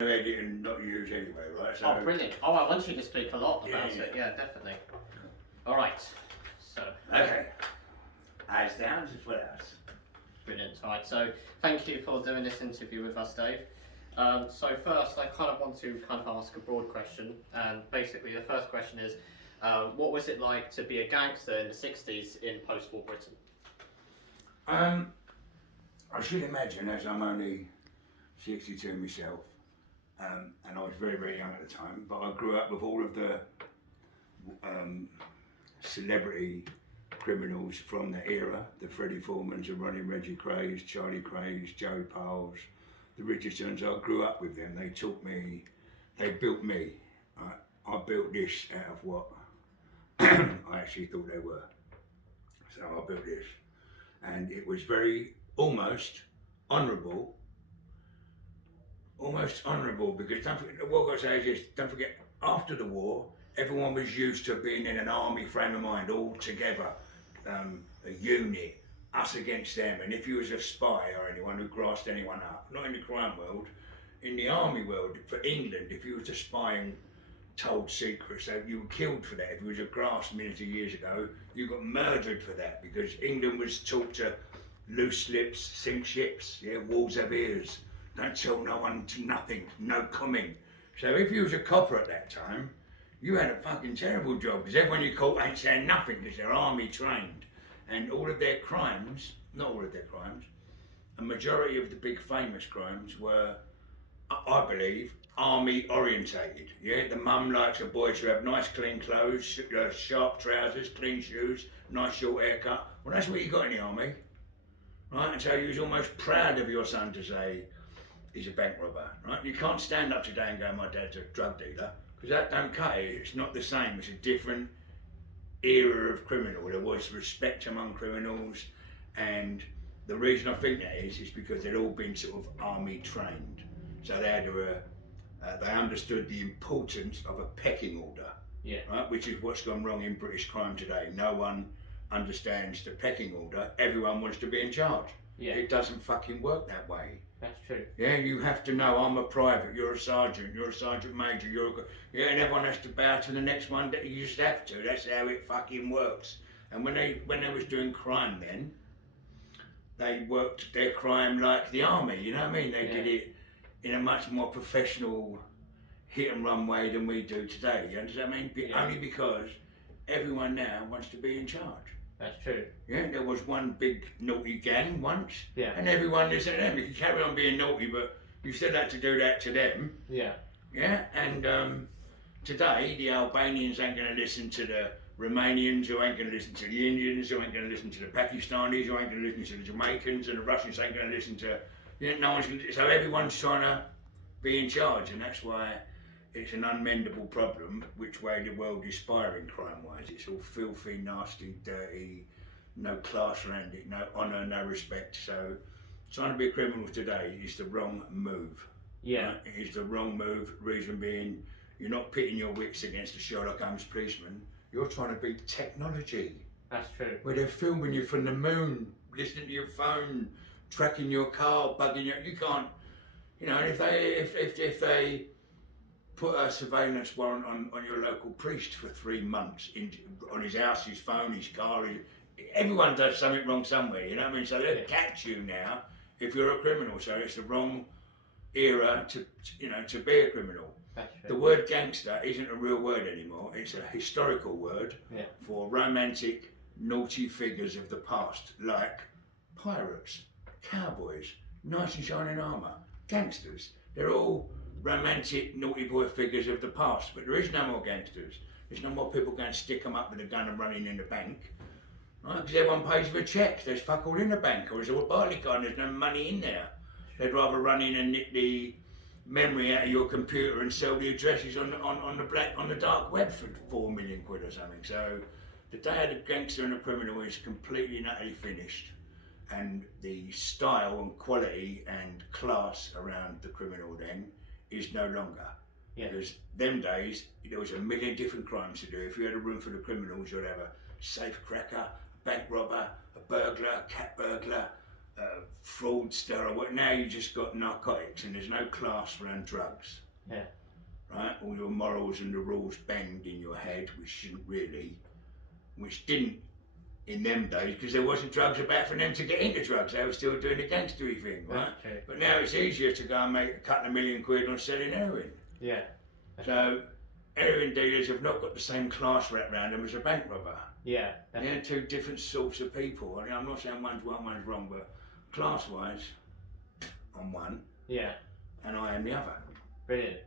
edit and not use anyway, right? So, Oh, brilliant. Oh, I want you to speak a lot about it. Yeah, definitely. All right. So. Okay. Eyes down, just what else? Brilliant. All right. So, thank you for doing this interview with us, Dave. So first, I kind of want to ask a broad question, and basically the first question is, what was it like to be a gangster in the 60s in post-war Britain? I should imagine, as I'm only 62 myself, and I was very, very young at the time, but I grew up with all of the celebrity criminals from the era, the Freddie Foremans, the Reggie Crays, Charlie Crays, Joe Powells, the Richardsons. I grew up with them. They taught me, they built me. I built this out of what I actually thought they were. So I built this. And it was very, almost honourable, because don't forget, what I've got to say is this, don't forget, after the war, everyone was used to being in an army frame of mind, all together, a unit, us against them. And if you was a spy or anyone who grassed anyone up, not in the crime world, in the army world, for England, if you was a spy and told secrets, so you were killed for that. If you was a grass military years ago, you got murdered for that, because England was taught to loose lips, sink ships, walls have ears, don't tell no one to nothing, no comment. So if you was a copper at that time, you had a fucking terrible job, because everyone you caught ain't saying nothing, because they're army trained. And all of their crimes, not all of their crimes, a majority of the big famous crimes were, I believe, army orientated. The mum likes her boys to have nice clean clothes, sharp trousers, clean shoes, nice short haircut. Well, that's what you got in the army, right? And so you was almost proud of your son to say he's a bank robber, right? You can't stand up today and go, my dad's a drug dealer, because that don't cut it. It's not the same. It's a different era of criminal. There was respect among criminals, and the reason I think that is because they'd all been sort of army trained. So they had they understood the importance of a pecking order, right? Which is what's gone wrong in British crime today. No one understands the pecking order. Everyone wants to be in charge. It doesn't fucking work that way. That's true. You have to know, I'm a private, you're a sergeant major, and everyone has to bow to the next one. You just have to. That's how it fucking works. And when they was doing crime then, they worked their crime like the army, you know what I mean? They did it in a much more professional hit and run way than we do today. You understand what I mean? Only because everyone now wants to be in charge. That's true. There was one big naughty gang once, and everyone listened to them. You could carry on being naughty, but you still had to do that to them. And today the Albanians ain't going to listen to the Romanians, who ain't going to listen to the Indians, who ain't going to listen to the Pakistanis, who ain't going to listen to the Jamaicans, and the Russians ain't going to listen to, no one's going to, so everyone's trying to be in charge, and that's why it's an unmendable problem, which way the world is spiraling crime-wise. It's all filthy, nasty, dirty, no class around it, no honour, no respect. So trying to be a criminal today is the wrong move. Right? It is the wrong move, reason being, you're not pitting your wits against a Sherlock Holmes policeman, you're trying to beat technology. That's true. Where they're filming you from the moon, listening to your phone, tracking your car, bugging you can't, if they put a surveillance warrant on your local priest for 3 months on his house, his phone, his car. Everyone does something wrong somewhere, you know what I mean? So they'll catch you now if you're a criminal. So it's the wrong era to be a criminal. The word gangster isn't a real word anymore. It's a historical word for romantic, naughty figures of the past, like pirates, cowboys, knights in shining armour, gangsters. They're all romantic, naughty boy figures of the past, but there is no more gangsters. There's no more people going to stick them up with a gun and running in the bank, right? Because everyone pays with a cheque. There's fuck all in the bank, or it's all Barleycorn, there's no money in there. They'd rather run in and nick the memory out of your computer and sell the addresses on the dark web for 4 million quid or something. So the day of the gangster and the criminal is completely and utterly finished, and the style and quality and class around the criminal then is no longer. Because them days, there was a million different crimes to do. If you had a room full of criminals, you'd have a safe cracker, a bank robber, a burglar, a cat burglar, fraudster or what. Now you just got narcotics, and there's no class around drugs. Yeah. Right? All your morals and the rules bend in your head, which shouldn't really, which didn't in them days, because there wasn't drugs about for them to get into drugs. They were still doing the gangstery thing, right? Okay. But now it's easier to go and make a couple of million quid on selling heroin. Yeah. So heroin dealers have not got the same class wrapped around them as a bank robber. Yeah. They're two different sorts of people. I mean, I'm not saying one's wrong, but class-wise, I'm one, Yeah. and I am the other. Brilliant.